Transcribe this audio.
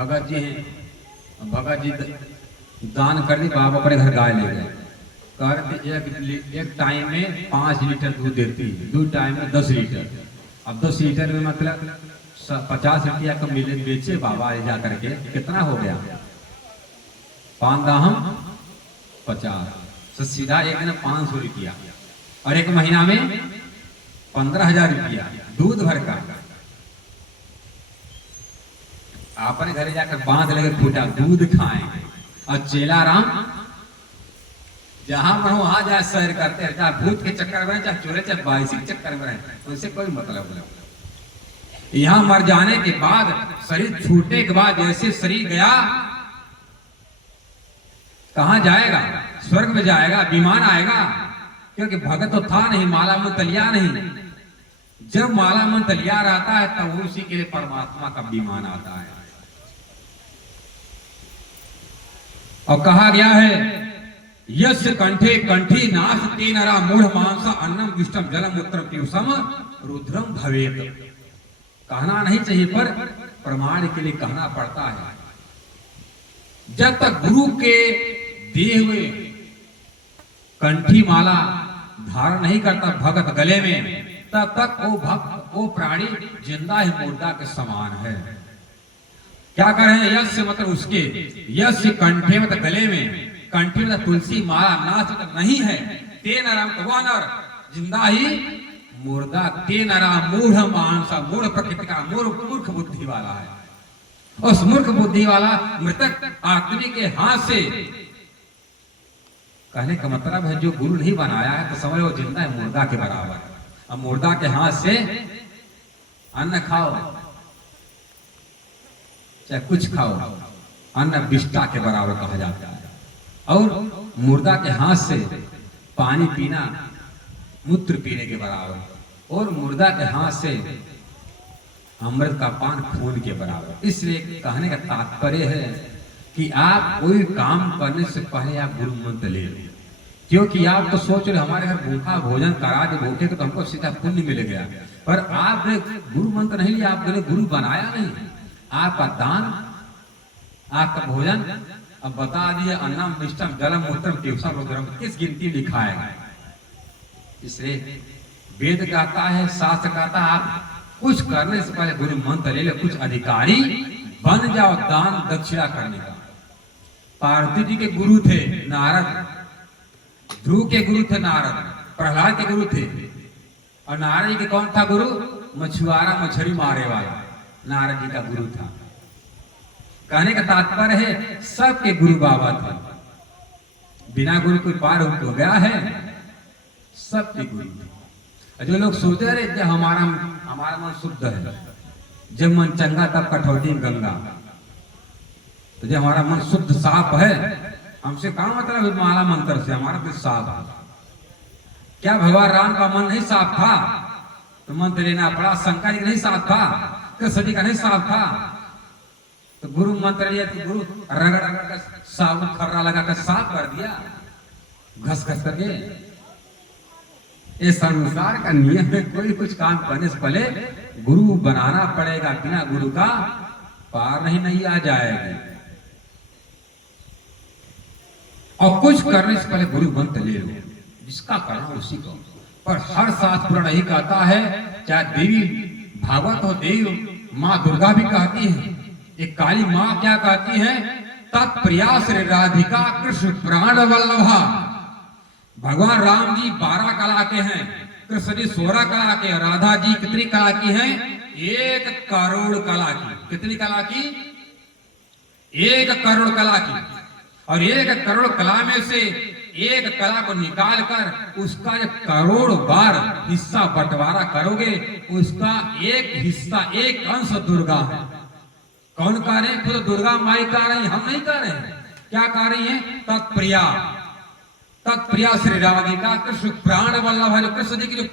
भगत जी हैं, भगत जी दान कर दी, बाबा अपने घर गाय ले गए। कर एक टाइम में 5 लीटर दूध देती, 2 टाइम में 10 लीटर। अब 10 लीटर में मतलब 50 रुपया का मिले बेचे बाबा जा करके, कितना हो गया? 5 दाहम 50, तो सीधा एक दिन 500 रुपया, और एक महीना में 15,000 रुपया दूध भर का। अपने घरे जाकर बांध लेकर फूटा दूध खाएं, और चेला राम जहां पर वहां जाए सैर करते हैं, चाहे भूत के चक्कर में, चाहे चोरे, चाहे बाइसी के चक्कर में रहे, उनसे कोई मतलब नहीं। यहां मर जाने के बाद, शरीर छूटने के बाद जैसे शरीर गया, कहां जाएगा? स्वर्ग में जाएगा, विमान आएगा, क्योंकि भगत तो था नहीं, माला में तलिया नहीं। जब माला में तलिया रहता है तब उसी के लिए परमात्मा का विमान आता है। और कहा गया है, यस्य कंठे कंठी नाश तेनरा मूढ़ मांसा अन्नम विष्टम जलम उत्तरम पीयूषम रुद्रम भवेत। कहना नहीं चाहिए, पर प्रमाण के लिए कहना पड़ता है। जब तक गुरु के दिए हुए कंठी माला धारण नहीं करता भगत गले में, तब तक वो भक्त, वो प्राणी जिंदा ही मुर्दा के समान है। क्या कर रहे हैं? यस्य मतलब उसके, यस्य कंठे मतलब गले में, कंठी में तुलसी माला नाच नहीं है, ते नरम वह नर जिंदा ही मुर्दा, ते नरा मूढ़ मानसा, मूढ़ प्रकृति का, मूर्ख बुद्धि वाला है। उस मूर्ख बुद्धि वाला मृतक आदमी के हाथ से, कहने का मतलब है जो गुरु नहीं बनाया है तो समझ वो जिंदा है मुर्दा के बराबर। अब मुर्दा के हाथ से अन्न खाओ, चाहे कुछ खाओ, अन्न विष्टा के बराबर कहा जाता है। और मुर्दा के हाथ से पानी पीना मूत्र पीने के बराबर, और मुर्दा के हाथ से अमृत का पान खून के बराबर। इसलिए कहने का तात्पर्य है कि आप कोई काम करने से पहले आप गुरु मंत्र ले लो, क्योंकि आप तो सोच रहे हमारे घर भूखा भोजन करा दे, भूखे तो हमको सीधा पुण्य मिल गया, पर आपने गुरु मंत्र नहीं लिया, आपने गुरु बनाया नहीं। आपका दान, आपका भोजन, अब बता दिए अन्नम मिष्टम जलम उत्तम पीयूषम रुद्रम, किस गिनती लिखा है? इसलिए वेद कहता है, शास्त्र कहता है, आप कुछ करने से पहले गुरु मंत्र ले लो, कुछ अधिकारी बन जाओ दान दक्षिणा करने का। पार्वती जी के गुरु थे नारद, ध्रुव के गुरु थे नारद, प्रहलाद के गुरु थे, और नारद जी के कौन था गुरु? मछुआरा, मछली मारे वाला नारद जी का गुरु था। कहने का तात्पर्य है सबके गुरु बाबा थे, बिना गुरु कोई पार हो गया है? सबके गुरु थे। जो लोग सोचते रहे जब हमारा मन शुद्ध है, जब मन चंगा तब कठौती गंगा, तो जब हमारा मन शुद्ध साफ है, हमसे कहा मतलब है माला मंत्र से हमारा दिल साफ है। क्या भगवान राम का मन नहीं साफ था तो मंत्र लेना पड़ा? शंकर जी नहीं साफ था, कृष्ण जी का नहीं साफ था तो गुरु मंत्र लिया, तो गुरु रगड़ रगड़ कर साबुन खर्रा लगा कर साफ कर दिया, घस घस करके। ये संसार का नियम है, कोई कुछ काम करने से पहले गुरु बनाना पड़ेगा, बिना गुरु का पार नहीं आ जाएगी। और कुछ करने से पहले गुरु मंत्र ले लो, जिसका करना उसी को। पर हर शास्त्र पुराण यही कहता है, चाहे देवी भागवत हो, देवी माँ दुर्गा भी कहती है, एक काली माँ क्या कहती है? तत्प्रिया श्री राधिका कृष्ण प्राण वल्लभा। भगवान राम जी 12 कला के हैं, कृष्ण जी 16 कला के, राधा जी कितनी कला की हैं? 1 करोड़ कला की। कितनी कला की? 1 करोड़ कला की। और 1 करोड़ कला में से एक कला को निकाल कर उसका जब करोड़ बार हिस्सा बंटवारा करोगे, उसका एक हिस्सा, एक अंश दुर्गा है। कौन कह रहे हैं? खुद दुर्गा माई कह रही, हम नहीं कह रहे हैं। क्या कह रही हैं? तत्प्रिया, तत्प्रिया श्री राधिका कृष्ण प्राण वल्लभ है। जो कृष्ण जी की जो